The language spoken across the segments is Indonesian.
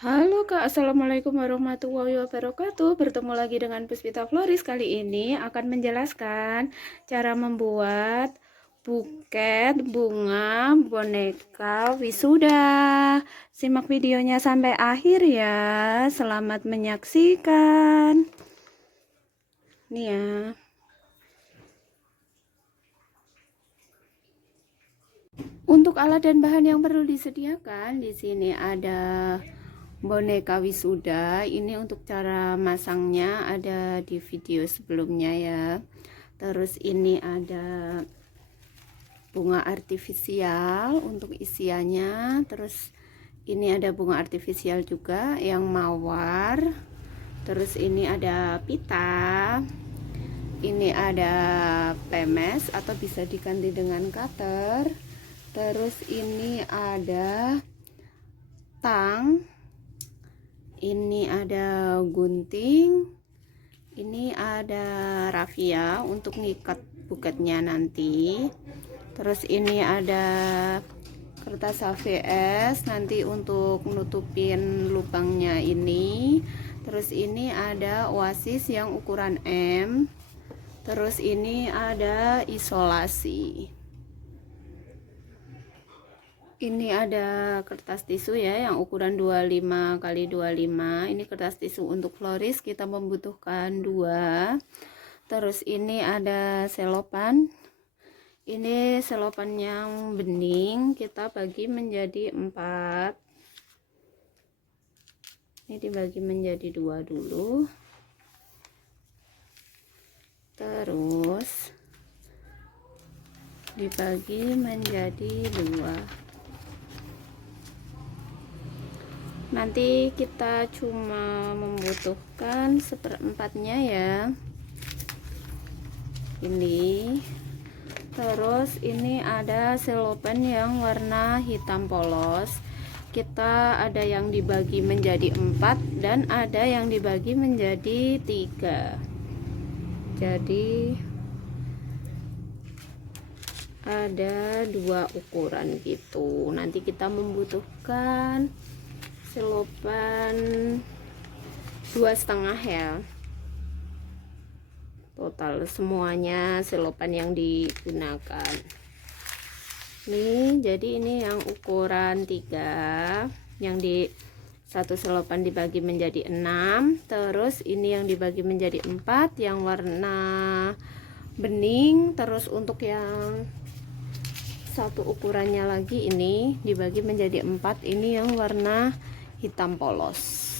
Halo Kak, Assalamualaikum warahmatullahi wabarakatuh. Bertemu lagi dengan Puspita Floris. Kali ini akan menjelaskan cara membuat buket bunga boneka wisuda. Simak videonya sampai akhir ya. Selamat menyaksikan. Nih ya. Untuk alat dan bahan yang perlu disediakan, di sini ada boneka wisuda. Ini untuk cara masangnya ada di video sebelumnya ya. Terus ini ada bunga artifisial untuk isiannya. Terus ini ada bunga artifisial juga yang mawar. Terus ini ada pita. Ini ada pemes atau bisa diganti dengan cutter. Terus ini ada tang, ini ada gunting, ini ada rafia untuk ngikat buketnya nanti. Terus ini ada kertas HVS nanti untuk nutupin lubangnya ini. Terus ini ada oasis yang ukuran M. Terus ini ada isolasi. Ini ada kertas tisu ya yang ukuran 25 x 25. Ini kertas tisu untuk floris kita membutuhkan 2. Terus ini ada cellophane. Ini cellophane yang bening kita bagi menjadi 4. Ini dibagi menjadi 2 dulu. Terus dibagi menjadi 2. Nanti kita cuma membutuhkan 1/4-nya ya, ini. Terus ini ada cellophane yang warna hitam polos. Kita ada yang dibagi menjadi 4 dan ada yang dibagi menjadi 3. Jadi ada 2 ukuran gitu. Nanti kita membutuhkan cellophane 2,5 ya, total semuanya cellophane yang digunakan nih. Jadi ini yang ukuran 3, yang di satu cellophane dibagi menjadi 6. Terus ini yang dibagi menjadi 4 yang warna bening. Terus untuk yang satu ukurannya lagi ini dibagi menjadi 4, ini yang warna hitam polos.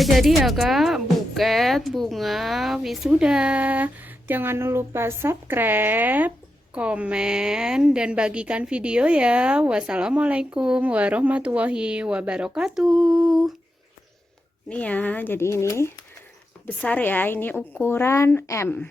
Udah jadi ya kak, buket bunga wisuda. Jangan lupa subscribe, komen, dan bagikan video ya. Wassalamualaikum warahmatullahi wabarakatuh. Ini ya, jadi ini besar ya, ini ukuran M.